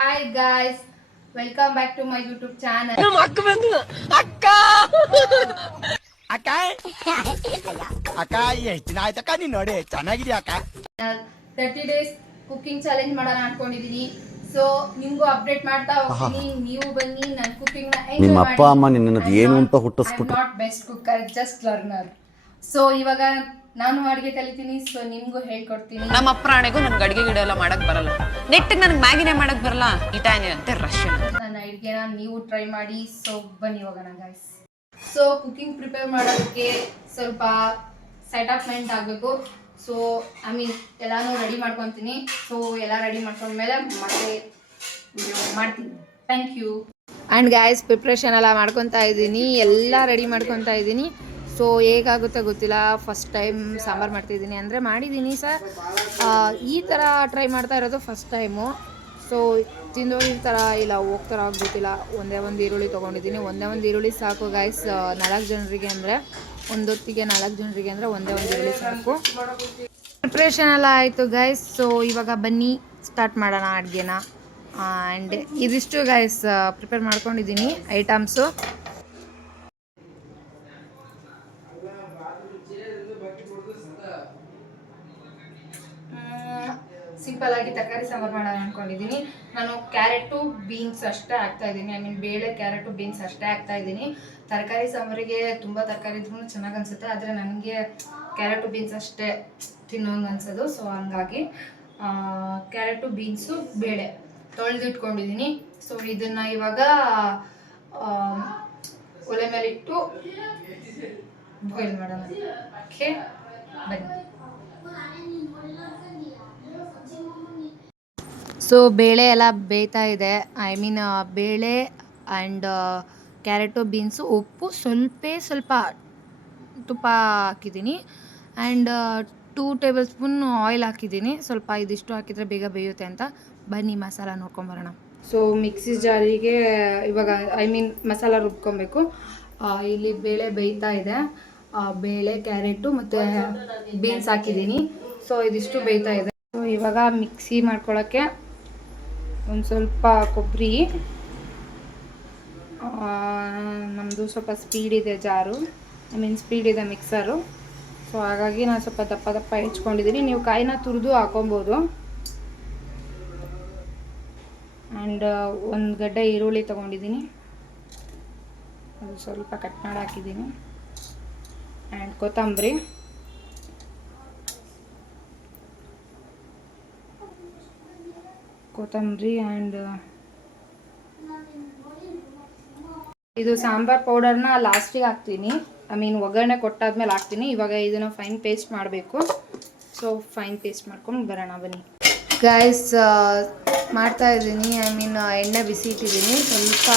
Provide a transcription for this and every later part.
Hi guys, welcome back to my YouTube channel. ನಮ್ಮ ಅಕ್ಕ ಬಂದು ಅಕ್ಕ ಅಕ್ಕ ಅಕ್ಕ ಎಷ್ಟು ದಿನ ಆಯ್ತಕ್ಕ ನೀನ್ ನೋಡಿ ಚೆನ್ನಾಗಿದ್ಯಾ ಅಕ್ಕ 30 days ಕುಕಿಂಗ್ ಚಾಲೆಂಜ್ ಮಾಡೋಣ ಅನ್ಕೊಂಡಿದೀನಿ. ಸೊ ನಿಮ್ಗೂ ಅಪ್ಡೇಟ್ ಮಾಡ್ತಾ ಹೋಗ್ತೀನಿ. ನೀವು ಬನ್ನಿ ನನ್ನ ಕುಕಿಂಗ್ ನ ಎಂಜಾಯ್ ಮಾಡಿ. ನಿಮ್ಮ ಅಪ್ಪ ಅಮ್ಮ ನಿನ್ನನ್ನು ಏನು ಅಂತ ಹುಟ್ಟಿಸ್ಬಿಟ್ಟು not best cooker, just learner. So ಇವಾಗ ನಾನು ಅಡುಗೆ ಕಲಿತೀನಿ. ಸೊ ನಿಮ್ಗೂ ಹೇಳ್ಕೊಡ್ತೀನಿ. ನಮ್ಮ ಅಪ್ರಾಣಿಗೂ ನನ್ಗೆ ಅಡುಗೆ ಗಿಡ ಎಲ್ಲ ಮಾಡಕ್ ಬರಲ್ಲ. ನೆಟ್ಟಿಗೆ ನನಗೆ ಮ್ಯಾಗಿನೇ ಮಾಡಕ್ ಬರಲ್ಲ. ಇಟಾಲಿಯನ್ ಅಂತೆ ರಷ್ಯನ್. ನನ್ನ ಅಡುಗೆನ ನೀವು ಟ್ರೈ ಮಾಡಿ. ಸೊ ಬನ್ನಿ ಹೋಗೋಣ ಗೈಸ್. ಸೊ ಕುಕಿಂಗ್ ಪ್ರಿಪೇರ್ ಮಾಡೋದಕ್ಕೆ ಸ್ವಲ್ಪ ಸೆಟಪ್ಮೆಂಟ್ ಆಗಬೇಕು. ಸೊ ಎಲ್ಲಾನು ರೆಡಿ ಮಾಡ್ಕೊತೀನಿ. ಸೊ ಎಲ್ಲ ರೆಡಿ ಮಾಡ್ಕೊಂಡ್ಮೇಲೆ ಮತ್ತೆ ವಿಡಿಯೋ ಮಾಡ್ತೀನಿ. Thank you. And guys, preparation ಎಲ್ಲ ಮಾಡ್ಕೊತಾ ಇದ್ದೀನಿ, ಎಲ್ಲ ರೆಡಿ ಮಾಡ್ಕೊತಾ ಇದ್ದೀನಿ. ಸೊ ಹೇಗಾಗುತ್ತೆ ಗೊತ್ತಿಲ್ಲ, ಫಸ್ಟ್ ಟೈಮ್ ಸಾಂಬಾರು ಮಾಡ್ತಾಯಿದ್ದೀನಿ. ಅಂದರೆ ಮಾಡಿದ್ದೀನಿ ಸರ್, ಈ ಥರ ಟ್ರೈ ಮಾಡ್ತಾ ಇರೋದು ಫಸ್ಟ್ ಟೈಮು. ಸೊ ತಿಂದೋಗಿರ್ತಾರ ಇಲ್ಲ ಹೋಗ್ತಾರ ಗೊತ್ತಿಲ್ಲ. ಒಂದೇ ಒಂದು ಈರುಳ್ಳಿ ತೊಗೊಂಡಿದ್ದೀನಿ. ಒಂದೇ ಒಂದು ಈರುಳ್ಳಿ ಸಾಕು ಗೈಸ್. 4 ಜನರಿಗೆ ಅಂದರೆ ಒಂದೊತ್ತಿಗೆ 4 ಜನರಿಗೆ ಅಂದರೆ ಒಂದೇ ಒಂದು ಈರುಳ್ಳಿ ಸಾಕು. ಪ್ರಿಪ್ರೇಷನ್ ಎಲ್ಲ ಆಯಿತು ಗೈಸ್. ಸೊ ಇವಾಗ ಬನ್ನಿ ಸ್ಟಾರ್ಟ್ ಮಾಡೋಣ ಅಡುಗೆನ. ಆ್ಯಂಡ್ ಇದಿಷ್ಟು ಗೈಸ್ ಪ್ರಿಪೇರ್ ಮಾಡ್ಕೊಂಡಿದ್ದೀನಿ ಐಟಮ್ಸು. ಸಿಂಪಲ್ ಆಗಿ ತರಕಾರಿ ಸಾಂಬಾರು ಮಾಡೋಣ ಅಂದ್ಕೊಂಡಿದ್ದೀನಿ. ನಾನು ಕ್ಯಾರೆಟು ಬೀನ್ಸ್ ಅಷ್ಟೇ ಹಾಕ್ತಾ ಇದ್ದೀನಿ. ಬೇಳೆ ಕ್ಯಾರೆಟು ಬೀನ್ಸ್ ಅಷ್ಟೇ ಹಾಕ್ತಾ ಇದ್ದೀನಿ. ತರಕಾರಿ ಸಾಂಬಾರಿಗೆ ತುಂಬ ತರಕಾರಿ ಇದ್ರೂ ಚೆನ್ನಾಗಿ ಅನಿಸುತ್ತೆ, ಆದರೆ ನನಗೆ ಕ್ಯಾರೆಟು ಬೀನ್ಸ್ ಅಷ್ಟೇ ತಿನ್ನೋಂಗೆ ಅನ್ಸೋದು. ಸೊ ಹಂಗಾಗಿ ಕ್ಯಾರೆಟು ಬೀನ್ಸು ಬೇಳೆ ತೊಳೆದಿಟ್ಕೊಂಡಿದ್ದೀನಿ. ಸೊ ಇದನ್ನು ಇವಾಗ ಒಲೆ ಮೇಲೆ ಇಟ್ಟು ಬಾಯ್ಲ್ ಮಾಡೋಣ. ಓಕೆ ಬನ್ನಿ. ಸೊ ಬೇಳೆ ಎಲ್ಲ ಬೇಯ್ತಾ ಇದೆ. ಬೇಳೆ ಆ್ಯಂಡ್ ಕ್ಯಾರೆಟು ಬೀನ್ಸು, ಉಪ್ಪು, ಸ್ವಲ್ಪ ತುಪ್ಪ ಹಾಕಿದ್ದೀನಿ. ಆ್ಯಂಡ್ 2 ಟೇಬಲ್ ಸ್ಪೂನ್ ಆಯಿಲ್ ಹಾಕಿದ್ದೀನಿ. ಸ್ವಲ್ಪ ಇದಿಷ್ಟು ಹಾಕಿದರೆ ಬೇಗ ಬೇಯುತ್ತೆ ಅಂತ. ಬನ್ನಿ ಮಸಾಲ ನೋಡ್ಕೊಂಬರೋಣ. ಸೊ ಮಿಕ್ಸಿ ಜಾರಿಗೆ ಇವಾಗ ಮಸಾಲ ರುಬ್ಕೊಬೇಕು. ಇಲ್ಲಿ ಬೇಳೆ ಬೇಯ್ತಾ ಇದೆ. ಬೇಳೆ ಕ್ಯಾರೆಟು ಮತ್ತು ಬೀನ್ಸ್ ಹಾಕಿದ್ದೀನಿ. ಸೊ ಇದಿಷ್ಟು ಬೇಯ್ತಾ ಇದೆ. ಸೊ ಇವಾಗ ಮಿಕ್ಸಿ ಮಾಡ್ಕೊಳ್ಳೋಕ್ಕೆ ಒಂದು ಸ್ವಲ್ಪ ಕೊಬ್ಬರಿ. ನಮ್ಮದು ಸ್ವಲ್ಪ ಸ್ಪೀಡ್ ಇದೆ ಜಾರು, ಸ್ಪೀಡ್ ಇದೆ ಮಿಕ್ಸರು. ಸೊ ಹಾಗಾಗಿ ನಾನು ಸ್ವಲ್ಪ ದಪ್ಪ ಹೆಚ್ಕೊಂಡಿದ್ದೀನಿ. ನೀವು ಕಾಯಿನ ತುರಿದು ಹಾಕೊಬೋದು. ಆ್ಯಂಡ್ ಒಂದು ಗಡ್ಡೆ ಈರುಳ್ಳಿ ತೊಗೊಂಡಿದ್ದೀನಿ, ಅದು ಸ್ವಲ್ಪ ಕಟ್ ಮಾಡಿ ಹಾಕಿದ್ದೀನಿ. ಆ್ಯಂಡ್ ಕೊತ್ತಂಬರಿ, ಆ್ಯಂಡ್ ಇದು ಸಾಂಬಾರ್ ಪೌಡರ್ನ ಲಾಸ್ಟಿಗೆ ಹಾಕ್ತೀನಿ. ಒಗ್ಗರಣೆ ಕೊಟ್ಟಾದ್ಮೇಲೆ ಹಾಕ್ತೀನಿ. ಇವಾಗ ಇದನ್ನು ಫೈನ್ ಪೇಸ್ಟ್ ಮಾಡಬೇಕು. ಸೊ ಫೈನ್ ಪೇಸ್ಟ್ ಮಾಡ್ಕೊಂಡು ಬರೋಣ ಬನ್ನಿ ಗೈಸ್. ಮಾಡ್ತಾ ಇದ್ದೀನಿ. ಎಣ್ಣೆ ಬಿಸಿ ಇಟ್ಟಿದ್ದೀನಿ. ಸ್ವಲ್ಪ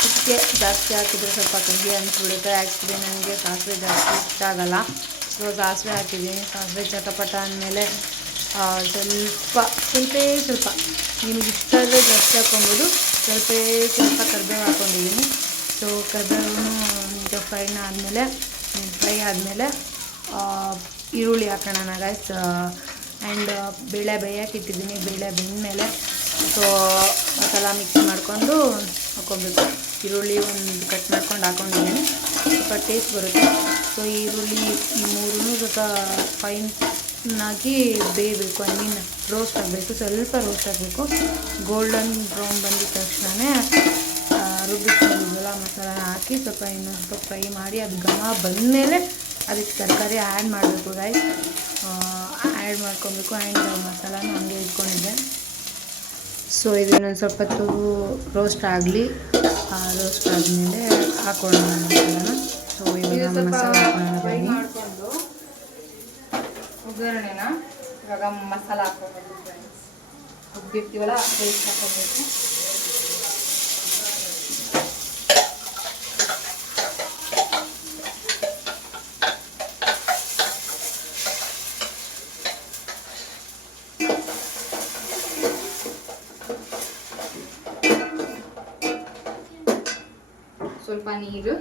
ಚಿಟಿಕೆ ಜಾಸ್ತಿ ಹಾಕಿದರೆ ಸ್ವಲ್ಪ ಕಹಿ ಅನಿಸ್ಬಿಡುತ್ತೆ. ಆ್ಯಕ್ಚುಲಿ ನನಗೆ ಸಾಸಿವೆ ಜಾಸ್ತಿ ಇಷ್ಟ ಆಗಲ್ಲ. ಸೊ ಸಾಸಿವೆ ಹಾಕಿದ್ದೀನಿ. ಸಾಸಿವೆ ಚಟಪಟ ಅಂದಮೇಲೆ ಸ್ವಲ್ಪ ನಿಮ್ಗೆ ಇಷ್ಟ ಆದರೆ ಜಾಸ್ತಿ ಹಾಕ್ಕೊಬೋದು. ಸ್ವಲ್ಪ ಕರಿಬೇವು ಹಾಕ್ಕೊಂಡಿದ್ದೀನಿ. ಸೊ ಕರಿಬೇವು ಈಗ ಫ್ರೈ ಆದಮೇಲೆ ಈರುಳ್ಳಿ ಹಾಕೋಣ ಗೈಸ್. ಆ್ಯಂಡ್ ಬೇಳೆ ಬೇಯಕ್ಕೆ ಇಟ್ಟಿದ್ದೀನಿ. ಬೇಳೆ ಬೆಂದಮೇಲೆ ಸೊ ಮಸಾಲ ಮಿಕ್ಸ್ ಮಾಡಿಕೊಂಡು ಹಾಕ್ಕೊಬೇಕು. ಈರುಳ್ಳಿ ಒಂದು ಕಟ್ ಮಾಡ್ಕೊಂಡು ಹಾಕ್ಕೊಂಡಿದ್ದೀನಿ. ಸ್ವಲ್ಪ ಟೇಸ್ಟ್ ಬರುತ್ತೆ. ಸೊ ಈರುಳ್ಳಿ ಈ ಮೂರೂ ಸ್ವಲ್ಪ ಫೈನಾಗಿ ಬೇಯಬೇಕು. ರೋಸ್ಟ್ ಆಗಬೇಕು. ಸ್ವಲ್ಪ ರೋಸ್ಟ್ ಆಗಬೇಕು. ಗೋಲ್ಡನ್ ಬ್ರೌನ್ ಬಂದಿದ ತಕ್ಷಣ ರುಬ್ಬಿಟ್ಕೊಂಡಿದ್ವಲ್ಲ ಮಸಾಲಾನ ಹಾಕಿ ಸ್ವಲ್ಪ ಇನ್ನೊಂದು ಸ್ವಲ್ಪ ಫ್ರೈ ಮಾಡಿ ಅದು ಘಮ ಬಂದಮೇಲೆ ಅದಕ್ಕೆ ತರಕಾರಿ ಆ್ಯಡ್ ಮಾಡಬೇಕು ಗೈಸ್. ಆ್ಯಡ್ ಮಾಡ್ಕೊಬೇಕು. ಆ್ಯಂಡ್ ಮಸಾಲಾನ ಹಂಗೆ ಇಟ್ಕೊಂಡಿದ್ದೆ. ಸೊ ಇದನ್ನೊಂದು ಸ್ವಲ್ಪ ರೋಸ್ಟ್ ಆಗಲಿ. ರೋಸ್ಟ್ ಆದಮೇಲೆ ಹಾಕೊಳ್ಳೋಣ ಮಸಾಲಾನ. ಸೊ ಇವಾಗ ಮಸಾಲ ಫ್ರೈ ಮಾಡಿಕೊಂಡು ಒಗ್ಗರಣೆನ ಇವಾಗ ಮಸಾಲ ಹಾಕ್ಕೊಬೇಕು. ರುಬ್ಬಿರ್ತೀವಲ್ಲ ಪೇಸ್ಟ್ ಹಾಕ್ಕೋಬೇಕು. ಸ್ವಲ್ಪ ನೀರು,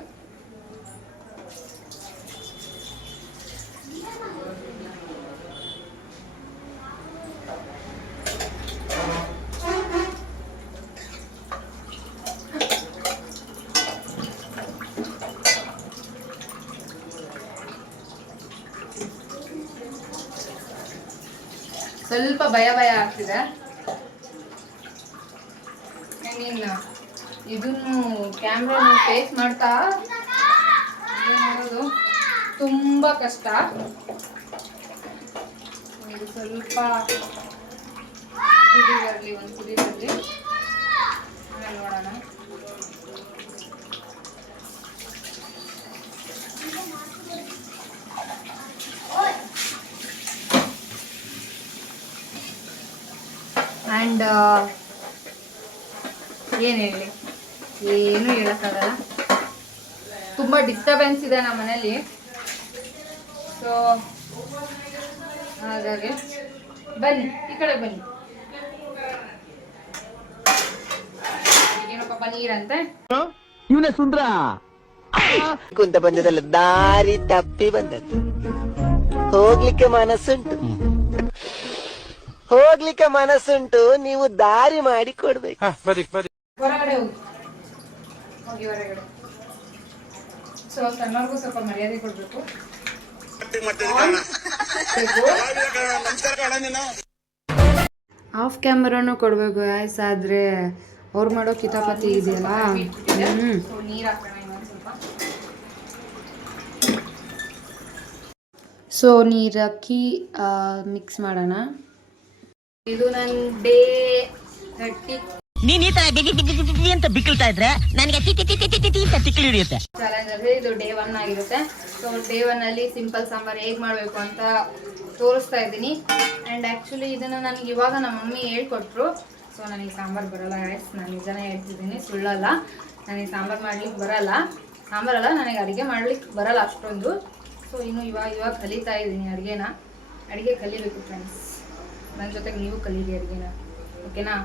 ಸ್ವಲ್ಪ ಭಯ ಆಗ್ತಿದೆ. ಇದನ್ನು ಕ್ಯಾಮ್ರಾ ಫೇಸ್ ಮಾಡ್ತಾ ಮಾಡೋದು ತುಂಬಾ ಕಷ್ಟ. ಇದು ಸ್ವಲ್ಪ ಕುದಿ ಬರಲಿ, ಒಂದು ಕುದಿ ಬರಲಿ, ಆಮೇಲೆ ನೋಡೋಣ. ಆ್ಯಂಡ್ ಏನು ಹೇಳಿ, ಏನು ಹೇಳೋಕ್ಕಾಗಲ್ಲ. ತುಂಬ ಡಿಸ್ಟರ್ಬೆನ್ಸ್ ಇದೆ ನಮ್ಮ ಮನೇಲಿ. ಸೊ ಹಾಗಾಗಿ ಬನ್ನಿ, ಈ ಕಡೆ ಬನ್ನಿ. ಏನೋ ಪಾಪ ನೀರಂತೆ. ಇವನೇ ಸುಂದ್ರ ಕುಂತ ಬಂದದಲ್ಲ, ದಾರಿ ತಪ್ಪಿ ಬಂದದ್ದು. ಹೋಗ್ಲಿಕ್ಕೆ ಮನಸ್ಸುಂಟು, ನೀವು ದಾರಿ ಮಾಡಿ ಕೊಡ್ಬೇಕು. ಹೊರಗಡೆ ಹೋಗಿ ಹೊರಗಡೆ. ಸೊ ಸಣ್ಣವ್ರಿಗೂ ಸ್ವಲ್ಪ ಮರ್ಯಾದೆ ಕೊಡ್ಬೇಕು. ಆಫ್ ಕ್ಯಾಮರಾನು ಕೊಡ್ಬೇಕು ಗಾಯ್ಸ್, ಆದ್ರೆ ಅವ್ರು ಮಾಡೋ ಕಿತಾಪತಿ ಇದೆಯಲ್ಲ. ನೀರು ಹಾಕೋಣ ಇನ್ನೊಂದು ಸ್ವಲ್ಪ. ಸೊ ನೀರು ಹಾಕಿ ಮಿಕ್ಸ್ ಮಾಡೋಣ. ಇದು ನನ್ನ ಡೇ 30 ನೀನ್ ಈ ತರ ಬಿಗಿ ಅಂತ ಬಿಕ್ಕಳ್ತಾ ಇದ್ರೆ ನನಗೆ ತಿಕ್ಕಲಿ ಹಿಡಿಯುತ್ತೆ. ಚಾಲೆಂಜ್ ಅಂದ್ರೆ ಇದು ಡೇ 1 ಆಗಿರುತ್ತೆ. ಸೊ ಡೇ 1 ಅಲ್ಲಿ ಸಿಂಪಲ್ ಸಾಂಬಾರ್ ಹೇಗ್ ಮಾಡ್ಬೇಕು ಅಂತ ತೋರಿಸ್ತಾ ಇದ್ದೀನಿ. ಅಂಡ್ ಆಕ್ಚುಲಿ ಇದನ್ನ ನನಗೆ ಇವಾಗ ನಮ್ಮ ಮಮ್ಮಿ ಹೇಳ್ಕೊಟ್ರು. ಸೊ ನನಗೆ ಸಾಂಬಾರ್ ಬರಲ್ಲ ಗೈಸ್, ನಾನು ನಿಜನೇ ಹೇಳ್ತಿದ್ದೀನಿ, ಸುಳ್ಳಲ್ಲ. ನನಗೆ ಸಾಂಬಾರ್ ಮಾಡ್ಲಿಕ್ಕೆ ಬರಲ್ಲ, ಸಾಂಬಾರಲ್ಲ ನನಗೆ ಅಡುಗೆ ಮಾಡ್ಲಿಕ್ಕೆ ಬರಲ್ಲ ಅಷ್ಟೊಂದು. ಸೊ ಇನ್ನು ಇವಾಗ ಕಲಿತಾ ಇದ್ದೀನಿ ಅಡುಗೆ ಕಲಿಬೇಕು ಫ್ರೆಂಡ್ಸ್. ನನ್ನ ಜೊತೆಗೆ ನೀವು ಕಲೀರಿ ಅಡುಗೆನ, ಓಕೆನಾ?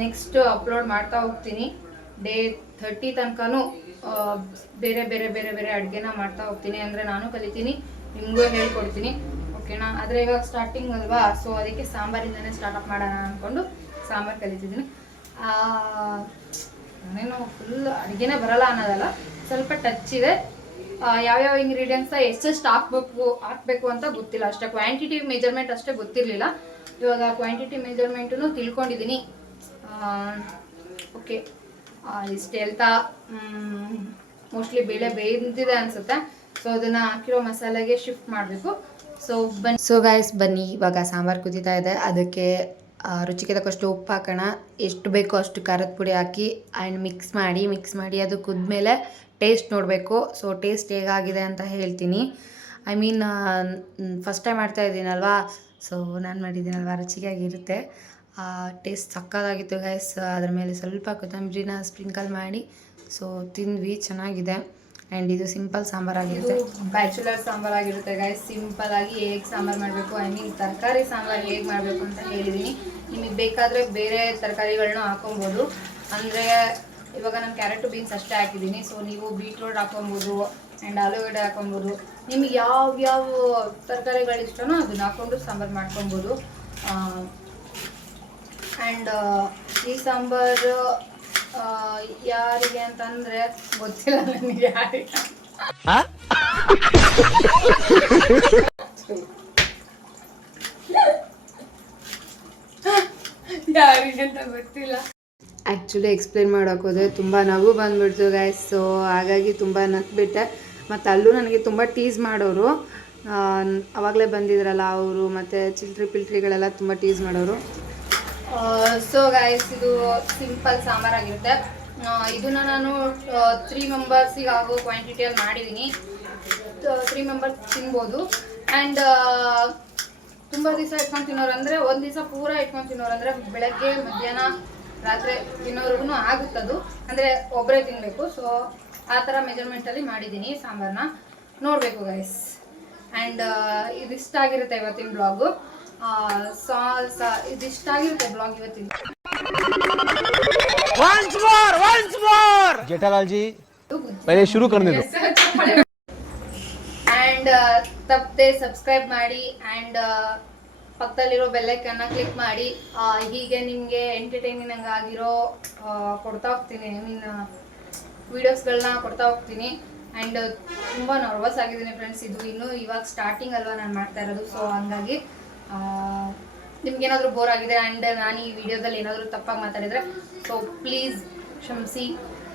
ನೆಕ್ಸ್ಟ್ ಅಪ್ಲೋಡ್ ಮಾಡ್ತಾ ಹೋಗ್ತೀನಿ. ಡೇ 30 ತನಕನೂ ಬೇರೆ ಬೇರೆ ಬೇರೆ ಬೇರೆ ಅಡುಗೆನ ಮಾಡ್ತಾ ಹೋಗ್ತೀನಿ. ಅಂದರೆ ನಾನು ಕಲಿತೀನಿ, ನಿಮಗೂ ಹೇಳ್ಕೊಡ್ತೀನಿ, ಓಕೆನಾ? ಆದರೆ ಇವಾಗ ಸ್ಟಾರ್ಟಿಂಗ್ ಅಲ್ವಾ, ಸೊ ಅದಕ್ಕೆ ಸಾಂಬಾರಿಂದನೇ ಸ್ಟಾರ್ಟಪ್ ಮಾಡೋಣ ಅಂದ್ಕೊಂಡು ಸಾಂಬಾರು ಕಲಿತಿದ್ದೀನಿ. ನಾನೇನು ಫುಲ್ ಅಡುಗೆನೇ ಬರಲ್ಲ ಅನ್ನೋದಲ್ಲ, ಸ್ವಲ್ಪ ಟಚ್ ಇದೆ. ಯಾವ್ಯಾವ ಇಂಗ್ರೀಡಿಯೆಂಟ್ಸ್ನ ಎಷ್ಟೆಷ್ಟು ಹಾಕಬೇಕು ಅಂತ ಗೊತ್ತಿಲ್ಲ ಅಷ್ಟೇ. ಕ್ವಾಂಟಿಟಿ ಮೆಜರ್ಮೆಂಟ್ ಅಷ್ಟೇ ಗೊತ್ತಿರಲಿಲ್ಲ. ಇವಾಗ ಕ್ವಾಂಟಿಟಿ ಮೆಜರ್ಮೆಂಟನ್ನು ತಿಳ್ಕೊಂಡಿದ್ದೀನಿ. ಓಕೆ, ಇಷ್ಟು ಹೇಳ್ತಾ ಮೋಸ್ಟ್ಲಿ ಬೇಳೆ ಬೇಯ್ದಿದೆ ಅನಿಸುತ್ತೆ. ಸೊ ಅದನ್ನು ಹಾಕಿರೋ ಮಸಾಲೆಗೆ ಶಿಫ್ಟ್ ಮಾಡಬೇಕು. ಸೊ ಗೈಸ್ ಬನ್ನಿ, ಇವಾಗ ಸಾಂಬಾರು ಕುದೀತಾ ಇದೆ. ಅದಕ್ಕೆ ರುಚಿಗೆ ತಕ್ಕಷ್ಟು ಉಪ್ಪು ಹಾಕೋಣ. ಎಷ್ಟು ಬೇಕೋ ಅಷ್ಟು ಖಾರದ ಪುಡಿ ಹಾಕಿ ಆ್ಯಂಡ್ ಮಿಕ್ಸ್ ಮಾಡಿ ಅದು ಕುದ್ಮೇಲೆ ಟೇಸ್ಟ್ ನೋಡಬೇಕು. ಸೊ ಟೇಸ್ಟ್ ಹೇಗಾಗಿದೆ ಅಂತ ಹೇಳ್ತೀನಿ. ಐ ಮೀನ್ ಫಸ್ಟ್ ಟೈಮ್ ಮಾಡ್ತಾ ಇದ್ದೀನಲ್ವಾ, ಸೊ ನಾನು ಮಾಡಿದ್ದೀನಲ್ವಾ, ರುಚಿಯಾಗಿರುತ್ತೆ. ಟೇಸ್ಟ್ ಸಕ್ಕತ್ತಾಗಿತ್ತು ಗೈಸ್. ಅದ್ರ ಮೇಲೆ ಸ್ವಲ್ಪ ಕೊತ್ತಂಬರಿನ ಸ್ಪ್ರಿಂಕಲ್ ಮಾಡಿ ಸೊ ತಿಂದ್ವಿ, ಚೆನ್ನಾಗಿದೆ. ಆ್ಯಂಡ್ ಇದು ಸಿಂಪಲ್ ಸಾಂಬಾರಾಗಿರುತ್ತೆ, ಬ್ಯಾಚುಲರ್ ಸಾಂಬಾರಾಗಿರುತ್ತೆ ಗೈಸ್. ಸಿಂಪಲ್ಲಾಗಿ ಹೇಗೆ ಸಾಂಬಾರು ಮಾಡಬೇಕು, ಐ ಮೀನ್ ತರಕಾರಿ ಸಾಂಬಾರು ಹೇಗೆ ಮಾಡಬೇಕು ಅಂತ ಹೇಳಿದ್ದೀನಿ. ನಿಮಗೆ ಬೇಕಾದರೆ ಬೇರೆ ತರಕಾರಿಗಳನ್ನ ಹಾಕೊಬೋದು. ಅಂದರೆ ಇವಾಗ ನಾನು ಕ್ಯಾರೆಟು ಬೀನ್ಸ್ ಅಷ್ಟೇ ಹಾಕಿದ್ದೀನಿ. ಸೊ ನೀವು ಬೀಟ್ರೋಟ್ ಹಾಕೊಬೋದು ಆ್ಯಂಡ್ ಆಲೂಗಡ್ಡೆ ಹಾಕೊಬೋದು. ನಿಮಗೆ ಯಾವ ತರಕಾರಿಗಳು ಇಷ್ಟನೋ ಅದನ್ನ ಹಾಕ್ಕೊಂಡು ಸಾಂಬಾರು ಮಾಡ್ಕೊಬೋದು. ಆ್ಯಂಡ್ ಈ ಸಾಂಬಾರು ಯಾರಿಗೆ ಅಂತಂದರೆ ಗೊತ್ತಿಲ್ಲ ನನಗೆ ಯಾರಿಗೆ ಅಂತ ಗೊತ್ತಿಲ್ಲ. ಆ್ಯಕ್ಚುಲಿ ಎಕ್ಸ್ಪ್ಲೇನ್ ಮಾಡೋಕೆ ಹೋದರೆ ತುಂಬ ನಗು ಬಂದುಬಿಡ್ತು ಗೈಸ್. ಸೊ ಹಾಗಾಗಿ ತುಂಬ ನಗ್ಬಿಟ್ಟೆ. ಮತ್ತು ಅಲ್ಲೂ ನನಗೆ ತುಂಬ ಟೀಸ್ ಮಾಡೋರು, ಆವಾಗಲೇ ಬಂದಿದ್ರಲ್ಲ ಅವರು, ಮತ್ತು ಚಿಲ್ಟ್ರಿಗಳೆಲ್ಲ ತುಂಬ ಟೀಸ್ ಮಾಡೋರು. ಸೊ ಗೈಸ್ ಇದು ಸಿಂಪಲ್ ಸಾಂಬಾರಾಗಿರುತ್ತೆ. ಇದನ್ನು ನಾನು 3 ಮೆಂಬರ್ಸಿಗೆ ಆಗೋ ಕ್ವಾಂಟಿಟಿಯಲ್ಲಿ ಮಾಡಿದ್ದೀನಿ. 3 ಮೆಂಬರ್ಸ್ ತಿನ್ಬೋದು. ಆ್ಯಂಡ್ ತುಂಬ ದಿವಸ ಇಟ್ಕೊಂಡು ತಿನ್ನೋರು ಅಂದರೆ ಒಂದು ದಿವಸ ಪೂರ ಇಟ್ಕೊಂಡು ತಿನ್ನೋರು ಅಂದರೆ ಬೆಳಗ್ಗೆ ಮಧ್ಯಾಹ್ನ ರಾತ್ರಿ ತಿನ್ನೋರ್ಗು ಆಗುತ್ತದು, ಅಂದರೆ ಒಬ್ಬರೇ ತಿನ್ನಬೇಕು. ಸೊ ಆ ಥರ ಮೆಜರ್ಮೆಂಟಲ್ಲಿ ಮಾಡಿದ್ದೀನಿ ಸಾಂಬಾರನ್ನ, ನೋಡಬೇಕು ಗೈಸ್. ಆ್ಯಂಡ್ ಇದಿಷ್ಟಾಗಿರುತ್ತೆ ಇವತ್ತಿನ ಬ್ಲಾಗು. ಇದಿಷ್ಟಾಗಿರುತ್ತೆ ಬ್ಲಾಗ್ ಇವತ್ತಿನ. जेठालाल जी पहले शुरू करने दो. ಆ್ಯಂಡ್ ತಪ್ಪದೆ ಸಬ್ಸ್ಕ್ರೈಬ್ ಮಾಡಿ ಆ್ಯಂಡ್ ಪಕ್ಕದಲ್ಲಿರೋ ಬೆಲ್ಲೈಕನ್ನ ಕ್ಲಿಕ್ ಮಾಡಿ. ಹೀಗೆ ನಿಮಗೆ ಎಂಟರ್ಟೈನಿಂಗ್ ಆಗಿರೋ ಕೊಡ್ತಾ ಹೋಗ್ತೀನಿ, ಐ ಮೀನ್ ವೀಡಿಯೋಸ್ಗಳನ್ನ ಕೊಡ್ತಾ ಹೋಗ್ತೀನಿ. ಆ್ಯಂಡ್ ತುಂಬ ನರ್ವಸ್ ಆಗಿದ್ದೀನಿ ಫ್ರೆಂಡ್ಸ್. ಇದು ಇನ್ನೂ ಇವಾಗ ಸ್ಟಾರ್ಟಿಂಗ್ ಅಲ್ವಾ ನಾನು ಮಾಡ್ತಾ ಇರೋದು. ಸೊ ಹಂಗಾಗಿ ನಿಮ್ಗೇನಾದರೂ ಬೋರ್ ಆಗಿದೆ ಆ್ಯಂಡ್ ನಾನು ಈ ವಿಡಿಯೋದಲ್ಲಿ ಏನಾದರೂ ತಪ್ಪಾಗಿ ಮಾತಾಡಿದರೆ ಸೊ ಪ್ಲೀಸ್ ಕ್ಷಮಿಸಿ.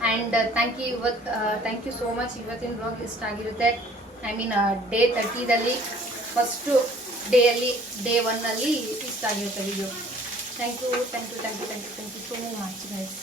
And thank you so much. ಇವತ್ತಿನ ಬ್ಲಾಗ್ ಇಷ್ಟ ಆಗಿರುತ್ತೆ. ಐ ಮೀನ್ ಡೇ 30ದಲ್ಲಿ ಫಸ್ಟು ಡೇ 1 ಇಷ್ಟ ಆಗಿರುತ್ತೆ video. Thank you so much guys.